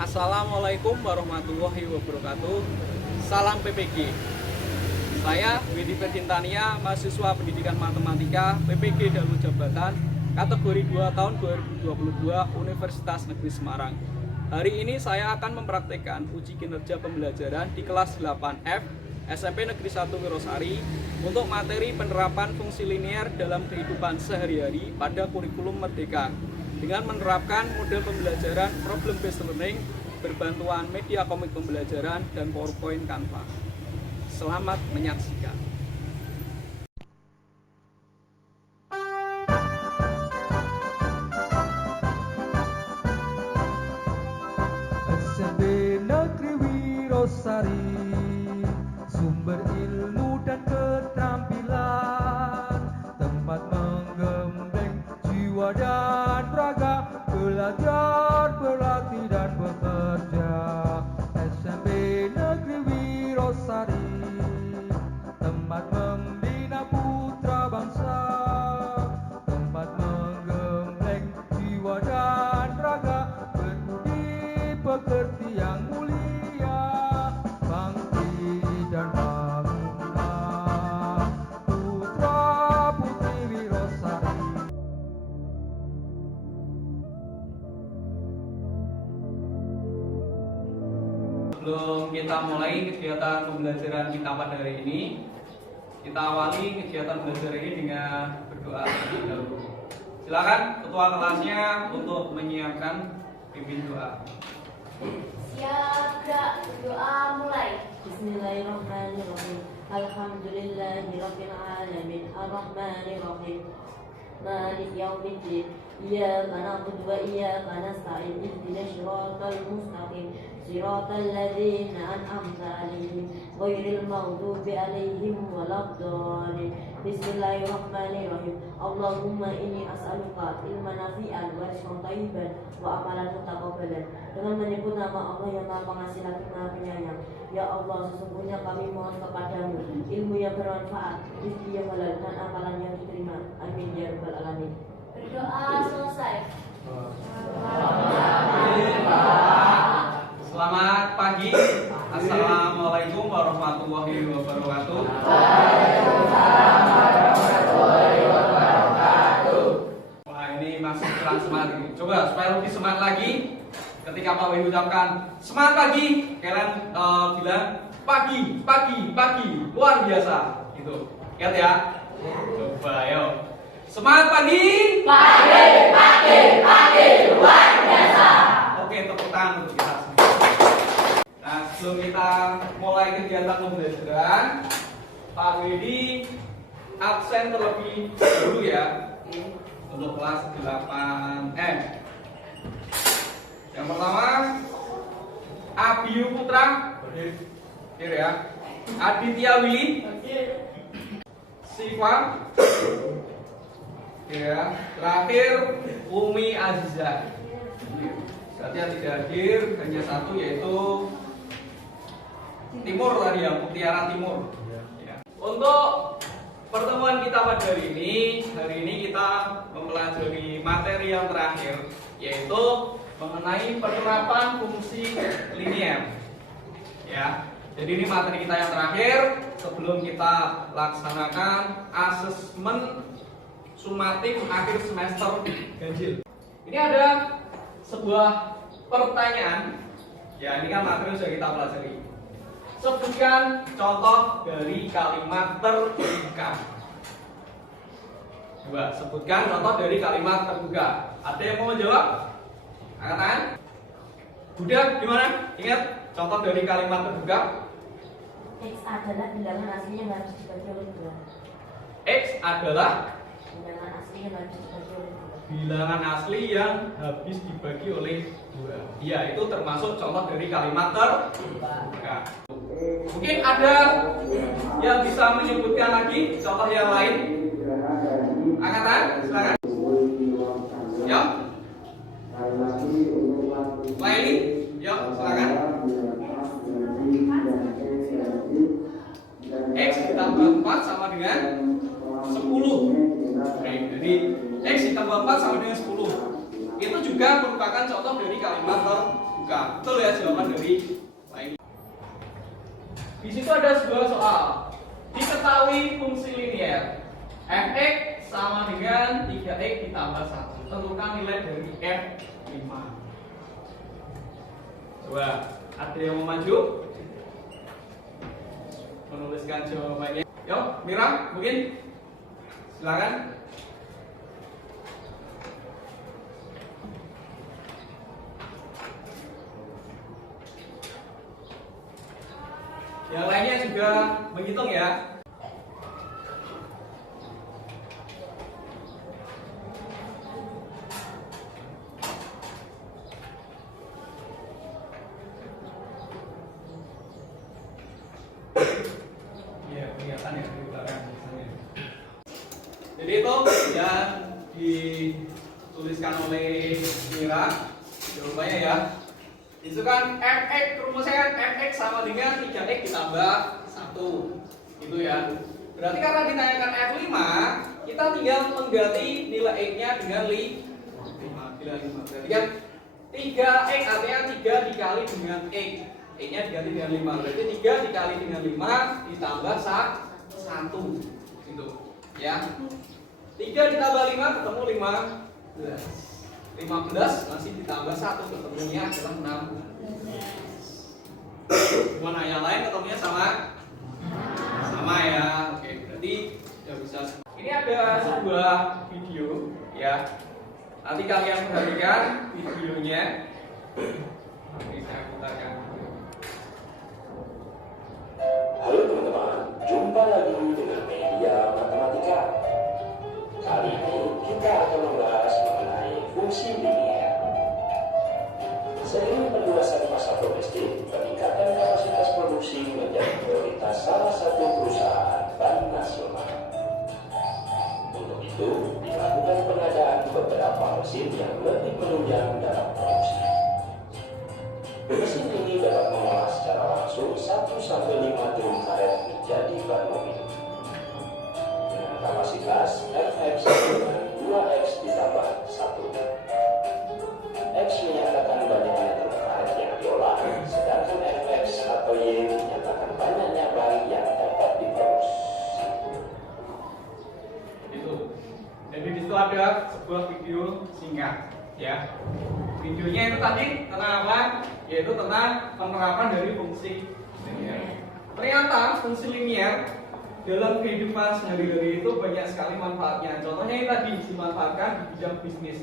Assalamualaikum warahmatullahi wabarakatuh. Salam PPG. Saya Widi Ferdintania, mahasiswa Pendidikan Matematika PPG Dalu Jabatan, kategori 2 tahun 2022 Universitas Negeri Semarang. Hari ini saya akan mempraktekkan uji kinerja pembelajaran di kelas 8F SMP Negeri 1 Wirosari untuk materi penerapan fungsi linear dalam kehidupan sehari-hari pada kurikulum Merdeka dengan menerapkan model pembelajaran problem based learning berbantuan media komik pembelajaran dan PowerPoint Canva. Selamat menyaksikan. SMP Negeri Wirosari, sumber ilmu dan keterampilan, tempat menggembleng jiwa dan raga, belajar, berlatih dan bekerja. SMP Negeri Wirosari, tempat membina putra bangsa, tempat menggembleng jiwa dan raga, berbudi pekerti yang mulia, bangkit dan bangunlah, putra putri Wirosari. Sebelum kita mulai kegiatan pembelajaran kita pada hari ini, kita awali kegiatan belajar ini dengan berdoa terlebih dahulu. Silakan ketua kelasnya untuk menyiapkan pimpin doa. Siap, gerak, berdoa mulai. Bismillahirrahmanirrahim. Alhamdulillahirabbil alamin. Arrahmanirrahim. Maliki yaumiddin. Iyyaka na'budu wa iyyaka nasta'in. Ihdinas siratal mustaqim. Siratal ladzina an'amta 'alaihim ghairil maghdubi 'alaihim waladdallin. Bismillahirrahmanirrahim. Allahumma inni as'aluka ilman nafi'an wa rizqan thayyiban wa amalan mutaqabbalan. Dengan menyebut nama Allah yang Maha Pengasih lagi Maha Penyayang. Ya Allah, sesungguhnya kami mohon kepadamu ilmu yang bermanfaat, rezeki yang halal dan amalan yang diterima. Amin ya rabbal alamin. Berdoa selesai. Selamat pagi. Assalamualaikum warahmatullahi wabarakatuh. Wah, ini masih kurang semangat ini. Coba supaya lebih semangat lagi. Ketika Pak Wahyu ucapkan semangat pagi, kalian bilang pagi, luar biasa. Gitu. Lihat ya. Coba ayo. Semangat pagi. Pagi, luar biasa. Oke, tepuk tangan untuk kita semua. Nah, sebelum kita mulai kegiatan pembelajaran, Pak Widi absen terlebih dahulu ya untuk kelas 8M. Yang pertama, Abiyu Putra, hadir ya. Aditya Willy, Siva, ya. Terakhir Umi Aziza. Berarti yang tidak hadir hanya satu, yaitu Timur tadi ya, Mutiara Timur. Ya. Untuk pertemuan kita pada hari ini kita mempelajari materi yang terakhir, yaitu mengenai penerapan fungsi linear. Ya. Jadi ini materi kita yang terakhir sebelum kita laksanakan asesmen sumatif akhir semester ganjil. Ini ada sebuah pertanyaan. Ya, ini kan materi sudah kita pelajari. Sebutkan contoh dari kalimat terbuka. Coba sebutkan contoh dari kalimat terbuka. Ada yang mau menjawab? Angkat tangan. Budak gimana? Ingat contoh dari kalimat terbuka? X adalah bilangan asli yang harus dibagi oleh 2. X adalah Bilangan asli yang harus dibagi oleh 2. bilangan asli yang habis dibagi oleh 2. Ya, itu termasuk contoh dari kalimat terbuka. Mungkin ada yang bisa menyebutkan lagi contoh yang lain? Angkat tangan, silakan. Ya. Lain? Ya, silakan. X ditambah 4 sama dengan 10. Oke, jadi X ditambah 4 sama dengan 10. Itu juga merupakan contoh dari kalimat terbuka. bukan. Betul ya jawaban dari Pak ini. Di situ ada sebuah soal. Diketahui fungsi linier f(x) sama dengan 3x ditambah 1. Tentukan nilai dari f5. Coba, ada yang mau maju? Menuliskan jawabannya. Yuk, Mira, mungkin silakan. Yang lainnya juga menghitung ya. Iya, kelihatan ya di belakang. Jadi itu yang dituliskan oleh Mira jawabannya ya. Itu kan fx, rumusnya kan fx sama dengan 3x ditambah 1. Gitu ya. Berarti karena ditanyakan f5, kita tinggal mengganti nilai x-nya dengan 5. Berarti kan 3x artinya 3 dikali dengan x. X-nya diganti dengan 5. Berarti 3 dikali dengan 5 ditambah 1. Gitu. Ya. 3 ditambah 5 ketemu 15. 15 masih ditambah 1, ketemunya adalah 16. Mana yang lain ketemunya sama? Sama ya. Oke, berarti sudah bisa. Ini ada sebuah video ya. Nanti kalian perhatikan videonya. Ini saya putarkan. Halo teman-teman, jumpa lagi dengan media matematika. Kali ini kita akan membahas mengenai fungsi linier. Seiring perluasan pasar domestik, peningkatan kapasitas produksi menjadi prioritas salah satu perusahaan bank nasional. Untuk itu, dilakukan pengadaan beberapa mesin yang lebih menunjang dalam produksi. Mesin ini dapat mengolah secara langsung 1-5 drum karet menjadi ban mobil. Dengan kapasitas fx dengan 2x ditambah 1. X menyatakan banyaknya drum karet yang diolah, sedangkan fx atau y menyatakan banyaknya ban yang dapat diproduksi. Itu. Jadi di situ ada sebuah video singkat, ya. Videonya itu tadi tentang apa? Yaitu tentang penerapan dari fungsi linier. Ternyata fungsi linier dalam kehidupan sehari-hari itu banyak sekali manfaatnya. Contohnya ini tadi dimanfaatkan di bidang bisnis,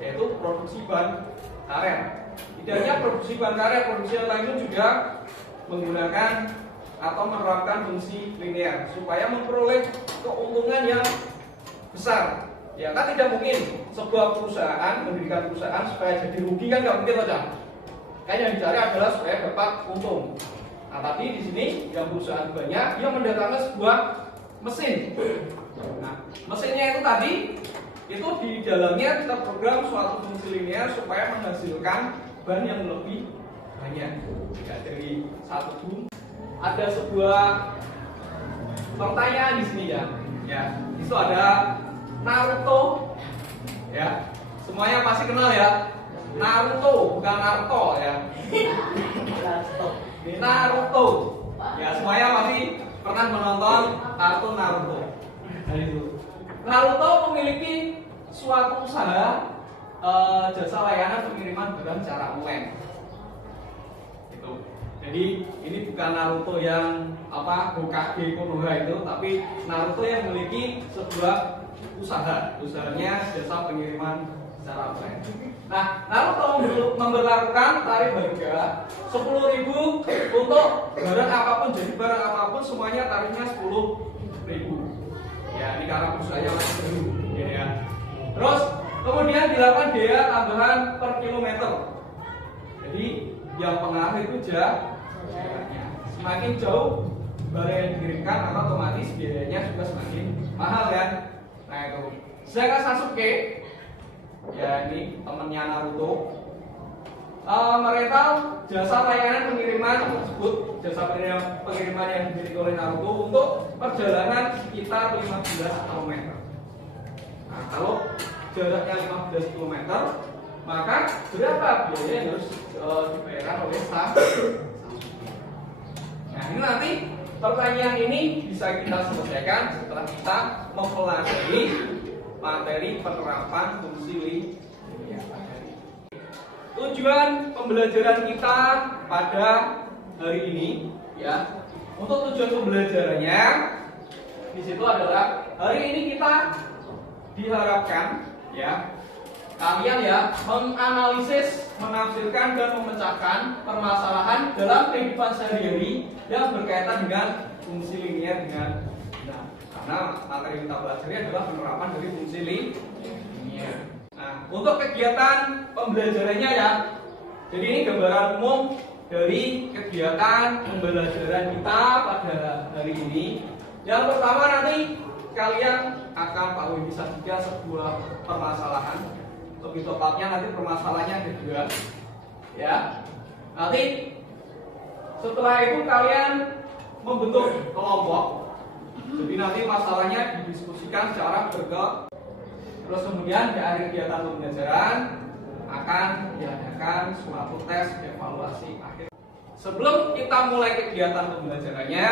yaitu produksi ban karet. Tidak hanya produksi ban karet, produksi yang lainnya juga menggunakan atau menerapkan fungsi linier supaya memperoleh keuntungan yang besar. Ya kan tidak mungkin sebuah perusahaan mendirikan perusahaan supaya jadi rugi, kan nggak mungkin saja. Kan yang dicari adalah supaya dapat untung. Nah, tapi di sini yang perusahaan banyak yang mendatangkan sebuah mesin. Nah, mesinnya itu tadi itu di dalamnya kita program suatu fungsi linier supaya menghasilkan ban yang lebih banyak. Ya, dari satu drum. Ada sebuah pertanyaan di sini ya. Ya, itu ada Naruto, ya, semuanya pasti kenal ya. Naruto, bukan Naruto ya. Naruto, ya semuanya pasti pernah menonton kartun Naruto. Nah, itu. Naruto memiliki suatu usaha jasa layanan pengiriman barang secara online. Itu. Jadi ini bukan Naruto yang Hokage Konoha itu, tapi Naruto yang memiliki sebuah usahanya jasa pengiriman secara online. Nah, Naruto memberlakukan tarif harga 10.000 untuk barang apapun, jadi barang apapun semuanya tarifnya 10.000. Ya, ini karena perusahaannya masih baru, ya. Terus kemudian dilakukan biaya tambahan per kilometer. Jadi yang pengaruh itu jaraknya. Semakin jauh barang yang dikirimkan, maka otomatis biayanya juga semakin mahal kan. Nah itu. Sedangkan Sasuke, ya ini temannya Naruto, mereka jasa layanan pengiriman tersebut, jasa pengiriman yang dimiliki oleh Naruto untuk perjalanan sekitar 15 km. Nah, kalau jaraknya 15 km, maka berapa biaya yang harus dibayar oleh Nah, ini nanti pertanyaan ini bisa kita selesaikan setelah kita mempelajari materi penerapan fungsi linear. Tujuan pembelajaran kita pada hari ini, ya, untuk tujuan pembelajarannya di situ adalah hari ini kita diharapkan, ya, kalian ya menganalisis, menafsirkan dan memecahkan permasalahan dalam kehidupan sehari-hari yang berkaitan dengan fungsi linear dengan karena materi yang kita pelajari adalah penerapan dari fungsi linear. Nah, untuk kegiatan pembelajarannya ya, jadi ini gambaran umum dari kegiatan pembelajaran kita pada hari ini. Yang pertama nanti kalian akan Pak Wi bisa juga sebuah permasalahan. Lebih tepatnya nanti permasalahannya ada dua, ya. Nanti setelah itu kalian membentuk kelompok. Jadi nanti masalahnya didiskusikan secara berkelompok. Terus kemudian di akhir kegiatan pembelajaran akan diadakan suatu tes evaluasi akhir. Sebelum kita mulai kegiatan pembelajarannya,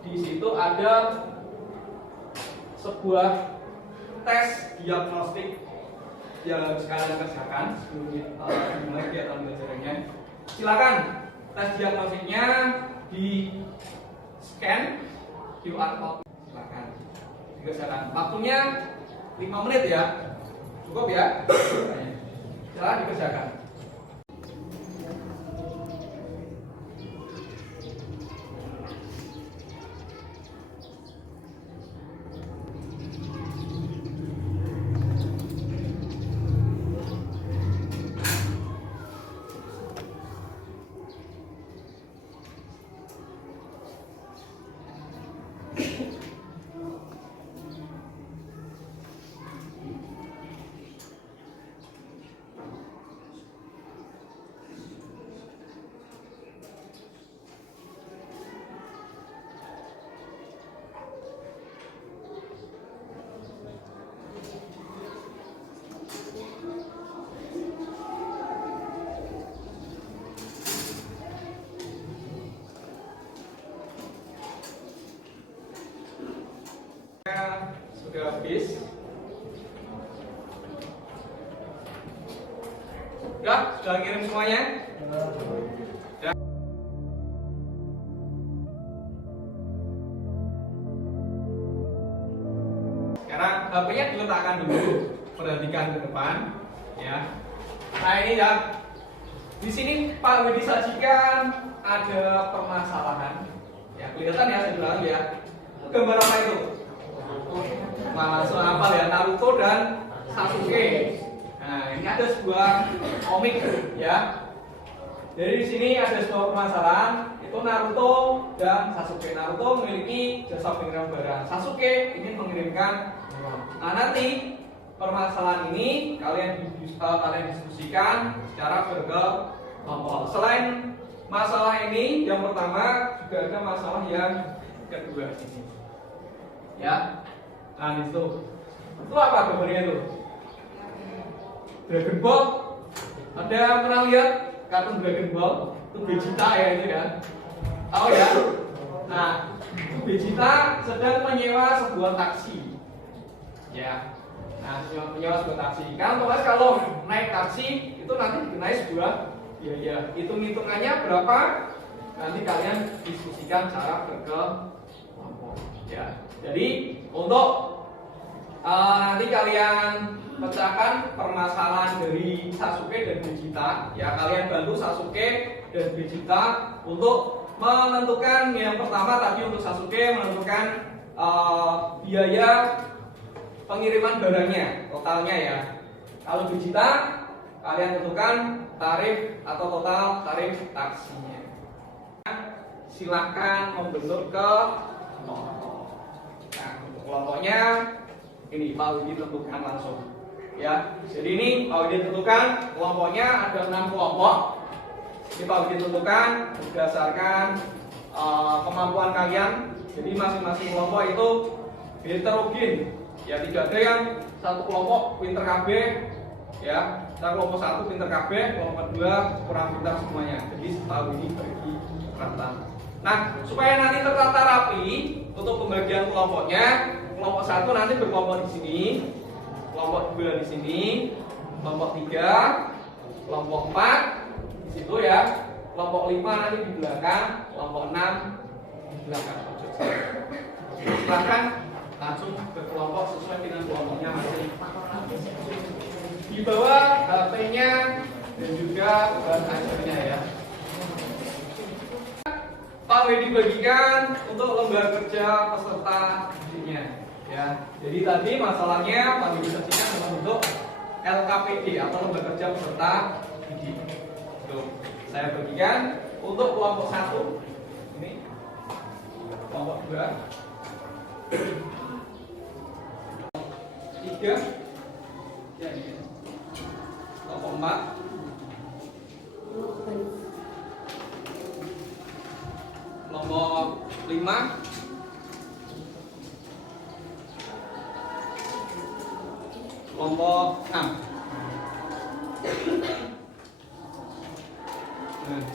di situ ada sebuah tes diagnostik yang harus kalian kerjakan sebelum kita mulai kegiatan pembelajarannya. Silakan tes diagnostiknya di scan QR code. Silakan dikerjakan. Waktunya 5 menit ya, cukup ya. Silakan dikerjakan. Sudah habis. Sudah kirim semuanya? Ya. Sekarang HP-nya diletakkan dulu, perhatikan ke depan, ya. Nah ini ya, di sini Pak Widi sajikan ada permasalahan, ya kelihatan ya sebelah ya. Gambar apa itu? Langsung hafal ya, Naruto dan Sasuke. Nah, ini ada sebuah komik ya. Jadi di sini ada sebuah permasalahan, itu Naruto dan Sasuke. Naruto memiliki jasa pengirim barang. Sasuke ingin mengirimkan. Nah, nanti permasalahan ini kalian diskusikan secara berkelompok. Selain masalah ini, yang pertama juga ada masalah yang kedua ini. Ya. Nah, itu apa gambarnya itu? Dragon Ball. Ada yang pernah lihat kartun Dragon Ball? Itu Vegeta ya itu ya. Tahu ya? Nah, itu Vegeta sedang menyewa sebuah taksi. Ya. Nah, menyewa sebuah taksi. Kan otomatis kalau naik taksi itu nanti dikenai sebuah biaya. Hitung-hitungannya berapa? Nanti kalian diskusikan cara berkelompok. Ya. Jadi untuk nanti kalian pecahkan permasalahan dari Sasuke dan Vegeta. Ya, kalian bantu Sasuke dan Vegeta untuk menentukan yang pertama tadi untuk Sasuke menentukan biaya pengiriman barangnya, totalnya ya. Kalau Vegeta kalian tentukan tarif atau total tarif taksinya. Silakan membentuk kelompok. Nah, untuk kelompoknya ini Pak Widi tentukan langsung. Ya, jadi ini Pak Widi tentukan kelompoknya ada 6 kelompok. Ini Pak Widi tentukan berdasarkan kemampuan kalian. Jadi masing-masing kelompok itu heterogen. Ya, tidak ada yang satu kelompok pinter KB, ya, Nah, kelompok 1 pinter kabeh, kelompok 2 kurang pintar semuanya. Jadi tahu ini bagi rata. Nah, supaya nanti tertata rapi untuk pembagian kelompoknya, kelompok 1 nanti berkelompok di sini, kelompok 2 di sini, kelompok 3, kelompok 4 di situ ya, kelompok 5 nanti di belakang, kelompok 6 di belakang. Silahkan langsung ke kelompok sesuai dengan kelompoknya masing. Di bawah HP-nya dan juga bahan ajarnya ya. Pak Wedi bagikan untuk lembar kerja peserta didiknya ya. Jadi tadi masalahnya Pak Wedi bagikan dalam bentuk LKPD atau lembar kerja peserta didik. Tuh, saya bagikan untuk kelompok 1 ini, kelompok 2, 3, ya ini, kelompok 4, kelompok 5, kelompok 6. Nah,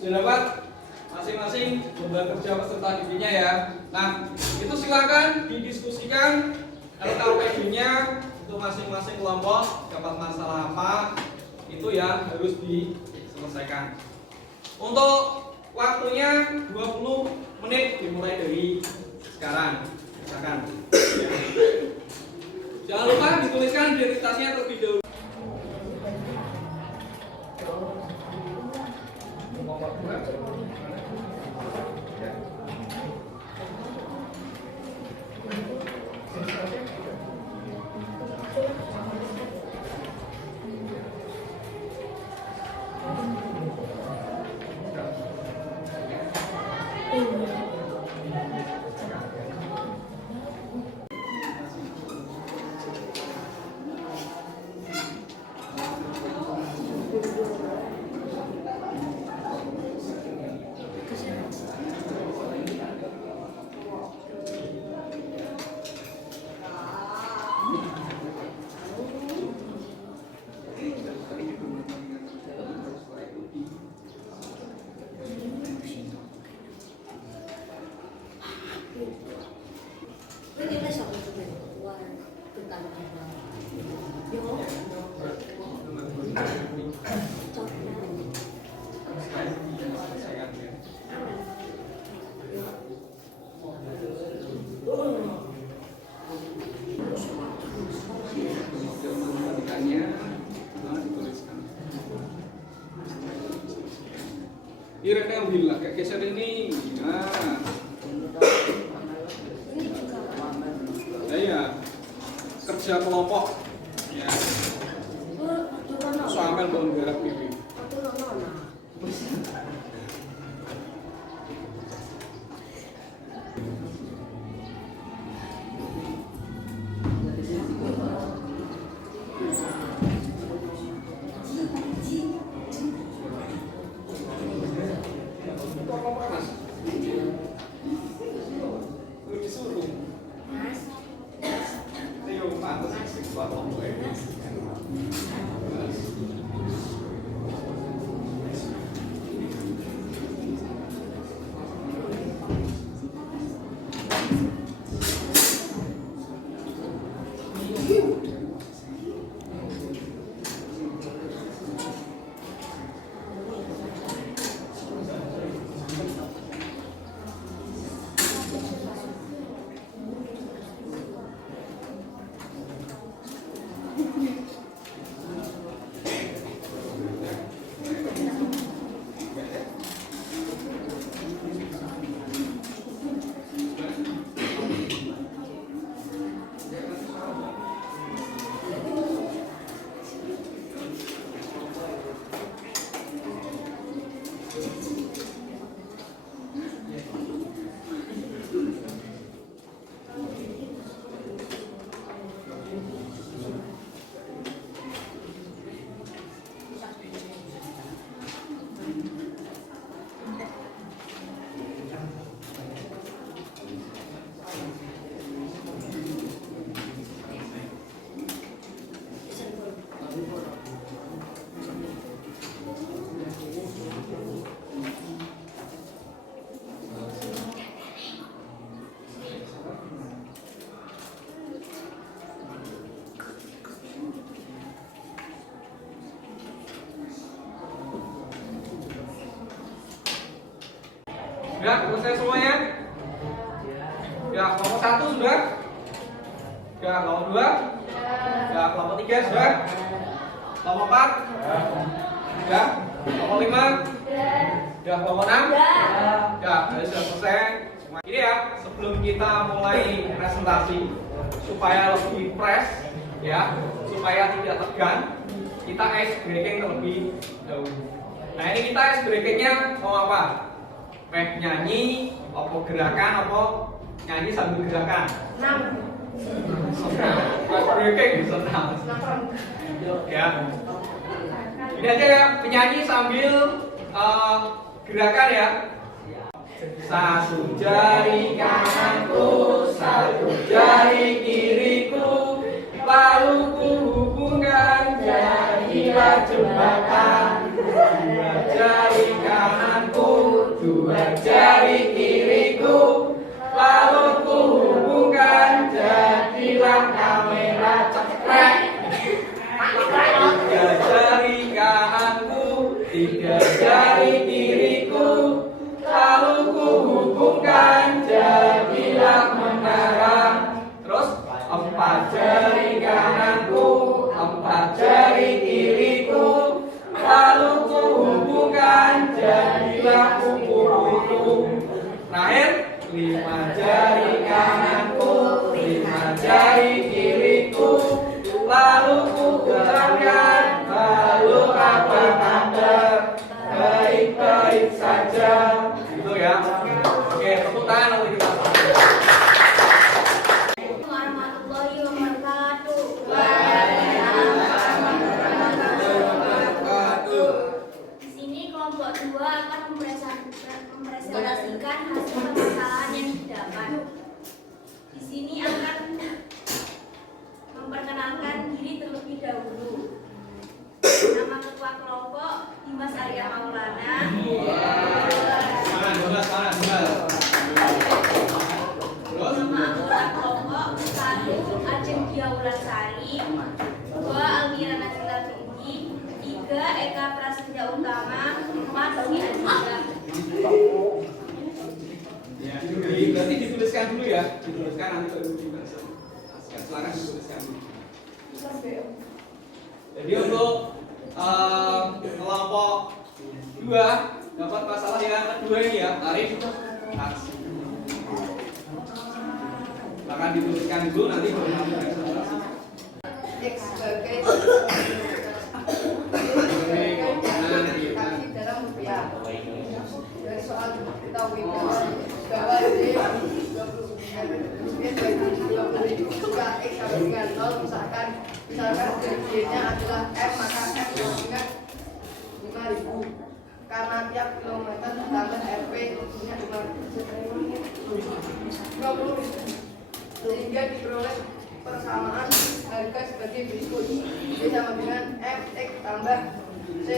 sudah dapat masing-masing lembar kerja peserta didiknya ya. Nah, itu silakan didiskusikan LKPD-nya untuk masing-masing kelompok dapat masalah apa itu yang harus diselesaikan. Untuk waktunya 20 menit dimulai dari sekarang. Silakan. Jangan lupa dituliskan identitasnya terlebih dahulu. Kira-kira bilang kayak geser ini. Nah. Ya, kerja kelompok. Ya. Sambil menggarap pipi. Sudah selesai semuanya? Ya, kelompok 1 sudah? Ya, kelompok 2? Ya, kelompok 3 sudah? Kelompok 4? Ya, kelompok 5? Ya, kelompok 6? Ya, sudah selesai. Ini ya, sebelum kita mulai presentasi supaya lebih fresh ya, supaya tidak tegang, kita ice breaking terlebih dahulu. Nah, ini kita ice breakingnya mau apa? Nyanyi, apa gerakan, apa nyanyi sambil gerakan? Senam. Ice breaking senam. Ya. Ini aja ya, penyanyi sambil gerakan ya. Satu jari kananku, satu jari kiriku, lalu ku hubungkan jadilah jembatan. Dua jari kananku, dua jari kiriku, lalu ku hubungkan jadilah kamera cekrek. Tiga jari kananku, tiga jari kiriku, lalu ku hubungkan jadilah menara. Terus empat jari kananku, empat jari kiriku, lalu ku hubungkan jadilah kupu-kupu. Terakhir, lima jari kananku, lima jari kiriku, lalu ku ucapkan halo apa kabar, baik-baik saja. Gitu ya. Oke, tepuk tangan untuk kita. Warahmatullahi wabarakatuh. Di sini kelompok 2 akan mempresentasikan hasil permasalahan yang didapat. Di sini akan memperkenalkan diri terlebih dahulu. Nama ketua kelompok Dimas Arya Maulana. Nama anggota kelompok 1 Ajeng Diaulasari, 2 Almira Nazila Tinggi, 3 Eka Prasetya Utama, 4 Doni Adhika. Ya, berarti dituliskan dulu ya, dituliskan nanti baru dibahas. Silakan dituliskan dulu. Jadi untuk kelompok 2 dapat masalah yang kedua ini ya, tarif aksi. Silakan dituliskan dulu nanti baru nanti presentasi. X sebagai kaki dalam rupiah. Dari soal ketahui bahwa D 20.000 jika X sama dengan 0, misalkan D-nya adalah M, maka M sama dengan 5.000. Karena tiap kilometer ditambah RP nya 50.000, sehingga diperoleh persamaan harga sebagai berikut. D sama dengan M X tambah C.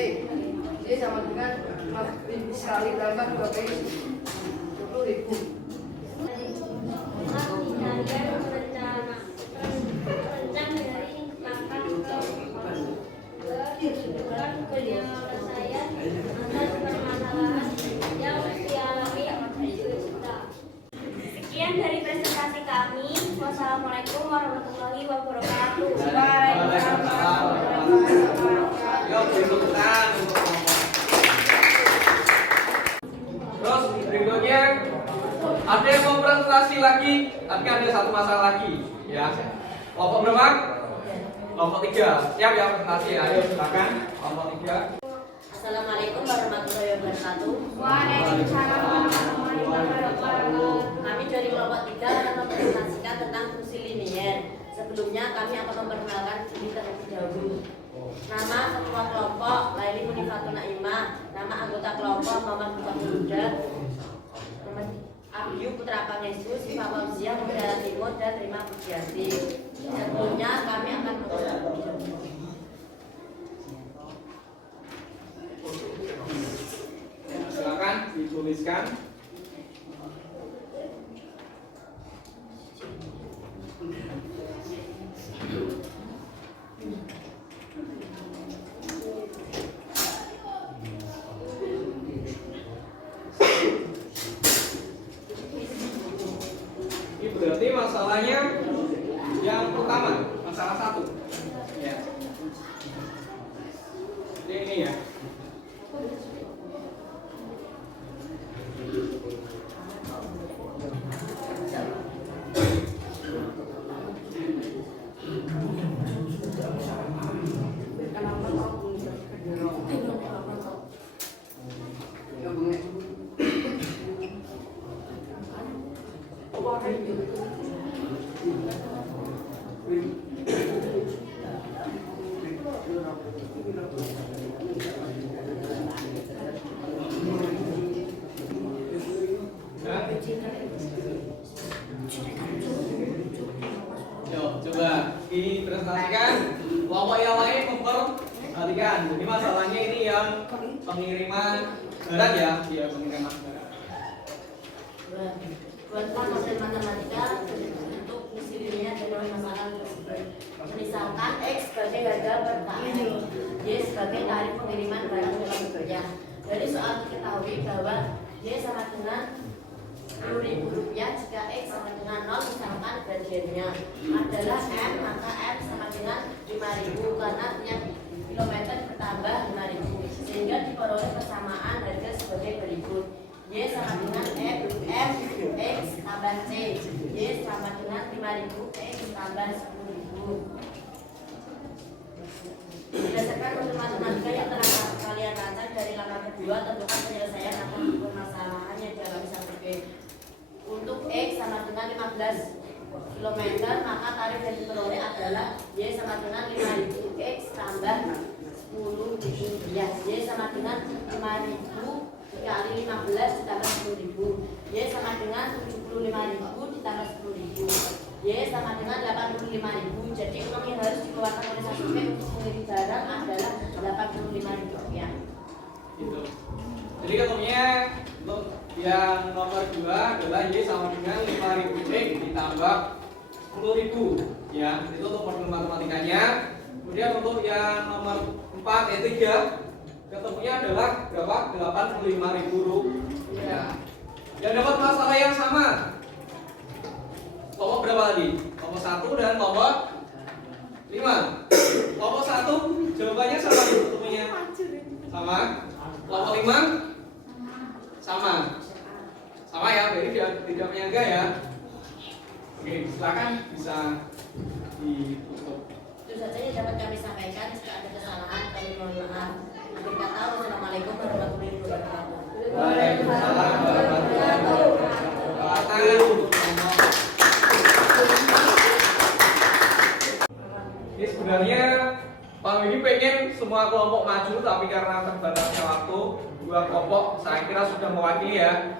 D sama dengan 5.000 kali tambah 2 kali 20.000. Sekian dari presentasi kami. Wassalamualaikum warahmatullahi wabarakatuh. Yuk, tepuk tangan untuk kelompok. Terus berikutnya ada yang mau presentasi lagi, tapi ada satu masalah lagi ya. Kelompok berapa? Kelompok 3. Siap ya presentasi? Ayo silakan kelompok 3. Assalamualaikum warahmatullahi wabarakatuh. Waalaikumsalam warahmatullahi wabarakatuh. Kami dari kelompok 3 akan mempresentasikan tentang fungsi linier. Sebelumnya kami akan memperkenalkan diri terlebih dahulu. Nama ketua kelompok Laili Munifatun Naimah. Nama anggota kelompok Muhammad Bukan Muda, Abyu Putra Pangestu, Siva Fauziah, Mudara Timur, dan Rima Pujiati. Sebelumnya kami akan Silakan dituliskan. masalahnya yang pertama, masalah 1. Ya. Ini ya. Yuk, coba dipresentasikan. Kelompok yang lain memperhatikan. Jadi masalahnya ini yang pengiriman barang ya, pengiriman barang. Buatlah model matematika untuk isi dirinya dengan masalah tersebut. Misalkan X sebagai harga per KM, Y sebagai tarif pengiriman barang dalam rupiah. Dari soal diketahui bahwa Y sama dengan Rp10.000 jika X sama dengan 0, misalkan bagiannya adalah M, maka M sama dengan 5.000 karena tiap kilometer bertambah 5.000 sehingga diperoleh persamaan harga sebagai berikut. Y sama dengan M X tambah C, Y sama dengan 5.000 X tambah 10.000. Berdasarkan model matematika yang telah kalian rancang dari langkah kedua, tentukan penyelesaian akan permasalahan yang dialami sampai B. Untuk X sama dengan 15 km, maka tarif yang diperoleh adalah Y sama dengan 5.000 X tambah 10.000. Y sama dengan 5.000 dikali 15 ditambah 10.000. Y sama dengan 75.000 ditambah 10.000. Y sama dengan 85.000. Jadi uang yang harus dikeluarkan oleh satu P untuk mengirim barang adalah 85.000 rupiah. Gitu. Jadi ketemunya untuk yang nomor 2 adalah Y sama dengan 5.000 X ditambah 10.000. Ya, itu untuk formula matematikanya. Kemudian untuk yang nomor 4 yaitu 3, ketemunya adalah berapa? 85.000 rupiah. Yang dapat masalah yang sama. Kelompok berapa tadi? Kelompok 1 dan kelompok 5. Kelompok 1 jawabannya sama ketemunya. Sama. Kelompok 5 sama. Sama ya, jadi tidak menyangga ya. Oke, silakan bisa ditutup. Itu saja yang dapat kami sampaikan. Jika ada kesalahan, kami mohon maaf. Akhir kata, wassalamualaikum warahmatullahi wabarakatuh. Waalaikumsalam warahmatullahi wabarakatuh. Ini sebenarnya Pak Widi pengen semua kelompok maju, tapi karena terbatasnya waktu, 2 kelompok saya kira sudah mewakili ya.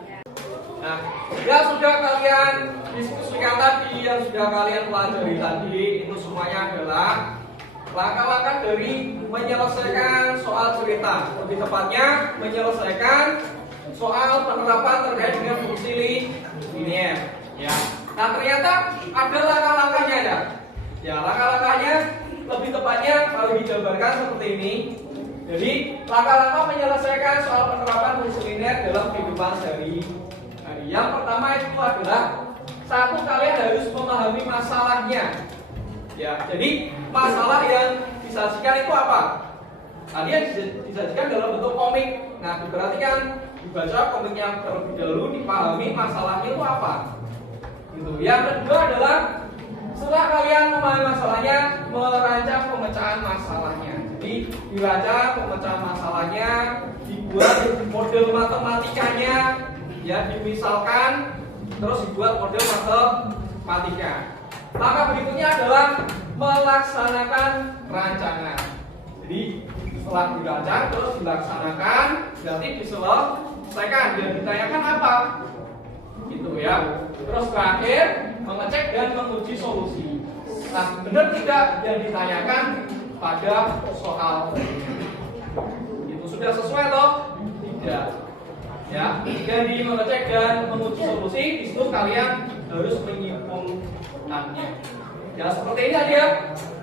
Nah, yang sudah kalian diskusikan tadi, yang sudah kalian pelajari tadi, itu semuanya adalah langkah-langkah dari menyelesaikan soal cerita. Lebih tepatnya, menyelesaikan soal penerapan terkait dengan fungsi linier. Ya. Nah, ternyata ada langkah-langkahnya ya. Ya, langkah-langkahnya lebih tepatnya kalau dijabarkan seperti ini. Jadi, langkah-langkah menyelesaikan soal penerapan fungsi linier dalam kehidupan sehari-hari. Yang pertama itu adalah 1, kalian harus memahami masalahnya. Ya, jadi masalah yang disajikan itu apa? Tadi yang disajikan dalam bentuk komik. Nah, berarti kan dibaca komiknya terlebih dahulu, dipahami masalahnya itu apa. Gitu. Yang kedua adalah setelah kalian memahami masalahnya, merancang pemecahan masalahnya. Jadi dirancang pemecahan masalahnya, dibuat model matematikanya, ya dimisalkan, terus dibuat model matematika. Langkah berikutnya adalah melaksanakan rancangan. Jadi setelah dirancang terus dilaksanakan, berarti diselesaikan dan ditanyakan apa? Gitu ya. Terus terakhir mengecek dan menguji solusi. Nah, benar tidak yang ditanyakan pada soal itu sudah sesuai toh? Tidak. Ya, jadi mengecek dan menguji solusi, di situ kalian harus menyimpulkannya. Ya, seperti ini tadi ya.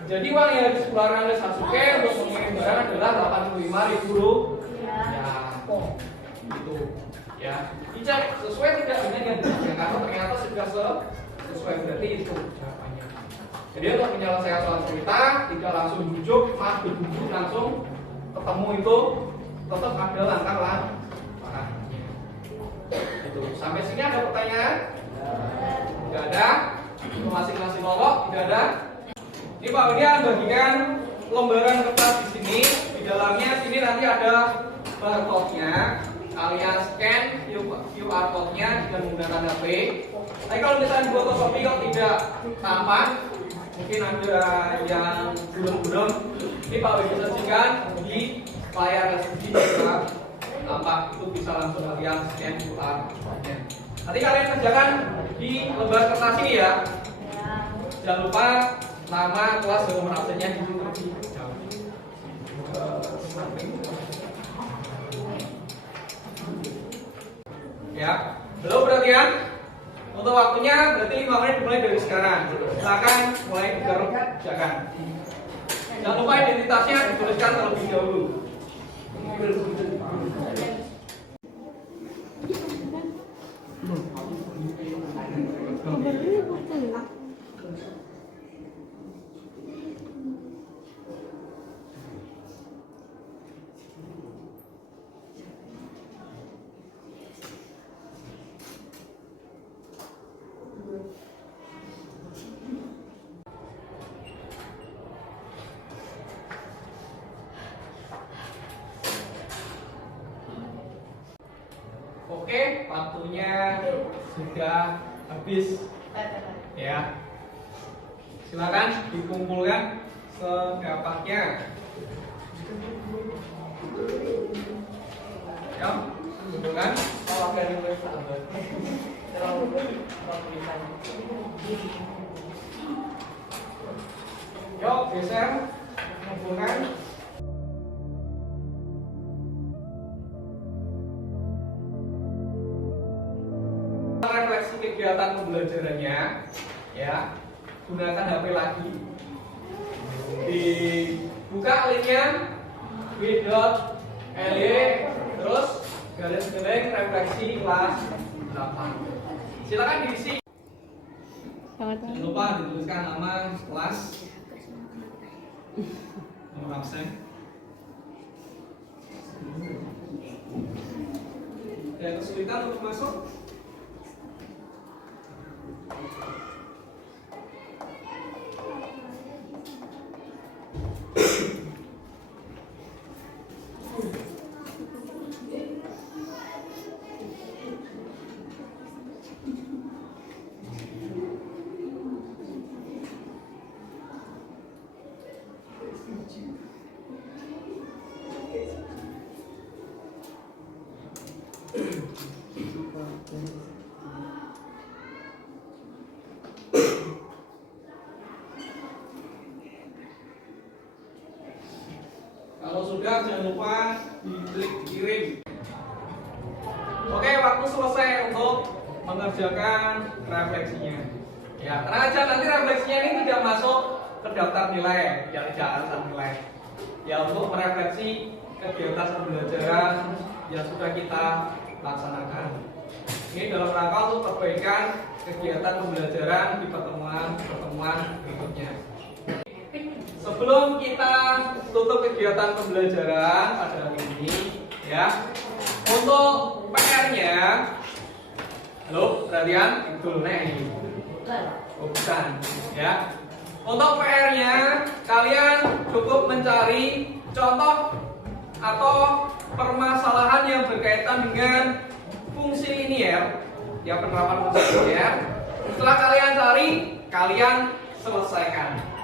Jadi uang yang harus dikeluarkan oleh Sasuke untuk mengirim barang adalah 85.000 rupiah. Ya, gitu. Ya, dicek sesuai tidak dengan yang dijanjikan, atau ternyata sudah sesuai, berarti itu jawabannya. Jadi untuk menyelesaikan soal cerita tidak langsung bujuk, mas berbujuk langsung ketemu itu tetap ada langkah-langkahnya. Itu sampai sini ada pertanyaan? Tidak ada. Untuk masing-masing kelompok tidak ada. Ini Pak Udian bagikan lembaran kertas di sini. Di dalamnya sini nanti ada barcode-nya. Kalian scan QR code-nya dengan menggunakan HP. Tapi kalau misalnya fotokopi kok tidak tampak, mungkin ada yang belum. Ini Pak Udian sajikan di layar LCD juga tampak, itu bisa langsung kalian scan QR code-nya. Nanti kalian kerjakan di lembar kertas ini ya. Jangan lupa nama, kelas, dan nomor absennya di terlebih dahulu. Ya, belum perhatian. Untuk waktunya berarti 5 menit dimulai dari sekarang. Silakan mulai dikerjakan. Jangan lupa identitasnya dituliskan terlebih dahulu. Oke, waktunya sudah habis. Ya, silakan dikumpulkan sedapatnya. Ya, kumpulkan. Yuk, geser, kumpulkan. Refleksi kegiatan pembelajarannya, ya, gunakan HP lagi. Dibuka linknya w.ly terus garis miring refleksi kelas 8. Silakan diisi. Jangan lupa dituliskan nama, kelas, nomor absen. Ada kesulitan untuk masuk? Kalau sudah jangan lupa diklik kirim. Oke, waktu selesai untuk mengerjakan refleksinya. Ya, tenang aja, nanti refleksinya ini tidak masuk ke daftar nilai, ya tidak daftar nilai. Ya, untuk merefleksi kegiatan pembelajaran yang sudah kita laksanakan. Ini dalam rangka untuk perbaikan kegiatan pembelajaran di pertemuan berikutnya. Sebelum kita tutup kegiatan pembelajaran pada hari ini, ya, untuk PR-nya, halo, perhatian, itu nih, oh bukan, ya. Untuk PR-nya, kalian cukup mencari contoh atau permasalahan yang berkaitan dengan fungsi linier, ya, penerapan fungsi linier. Setelah kalian cari, kalian selesaikan.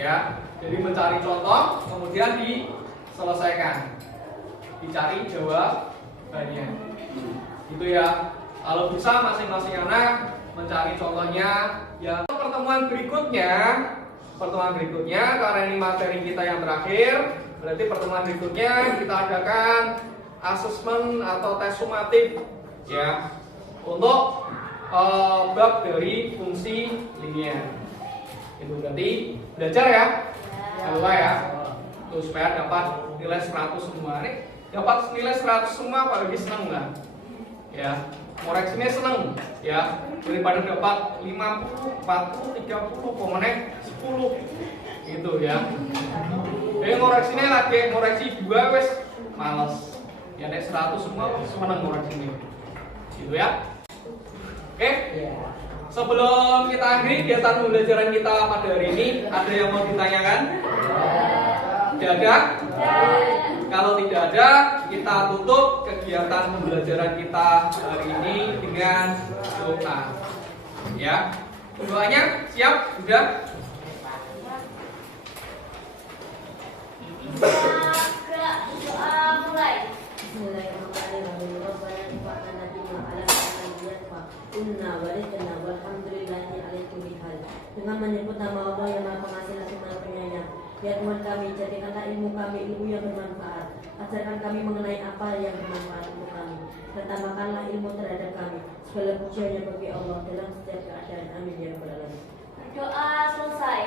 Ya, jadi mencari contoh, kemudian diselesaikan, dicari jawabannya. Gitu ya. Kalau bisa masing-masing anak mencari contohnya. Ya, pertemuan berikutnya, karena ini materi kita yang terakhir, berarti pertemuan berikutnya kita adakan asesmen atau tes sumatif, ya, untuk bab dari fungsi linier. Itu berarti belajar ya, jangan lupa ya, tuh supaya dapat nilai 100 semua. Nih dapat nilai 100 semua, Pak Lagi senang nggak? Ya, ngoreksinya seneng ya, daripada dapat 50, 40, 30, pemenang 10 gitu ya. Ngoreksinya lagi ngoreksi 2 wes males. Ya nek 100 semua seneng ngoreksinya. Gitu ya. Oke. Sebelum kita akhiri kegiatan pembelajaran kita pada hari ini, ada yang mau ditanyakan? Tidak ada? Kalau tidak ada, kita tutup kegiatan pembelajaran kita hari ini dengan doa. Ya, doanya siap? Sudah? Doa mulai. Bismillahirrahmanirrahim. Rabbana infa'na bima 'allamtana inna walidna walhamdulillahi ala kulli hal. Dengan menyebut nama Allah yang Maha Pengasih lagi Maha Penyayang. Ya Tuhan kami, jadikanlah ilmu kami ilmu yang bermanfaat. Ajarkan kami mengenai apa yang bermanfaat untuk kami. Dan tambahkanlah ilmu terhadap kami. Segala puji hanya bagi Allah dalam setiap keadaan. Amin ya rabbal alamin. Doa selesai.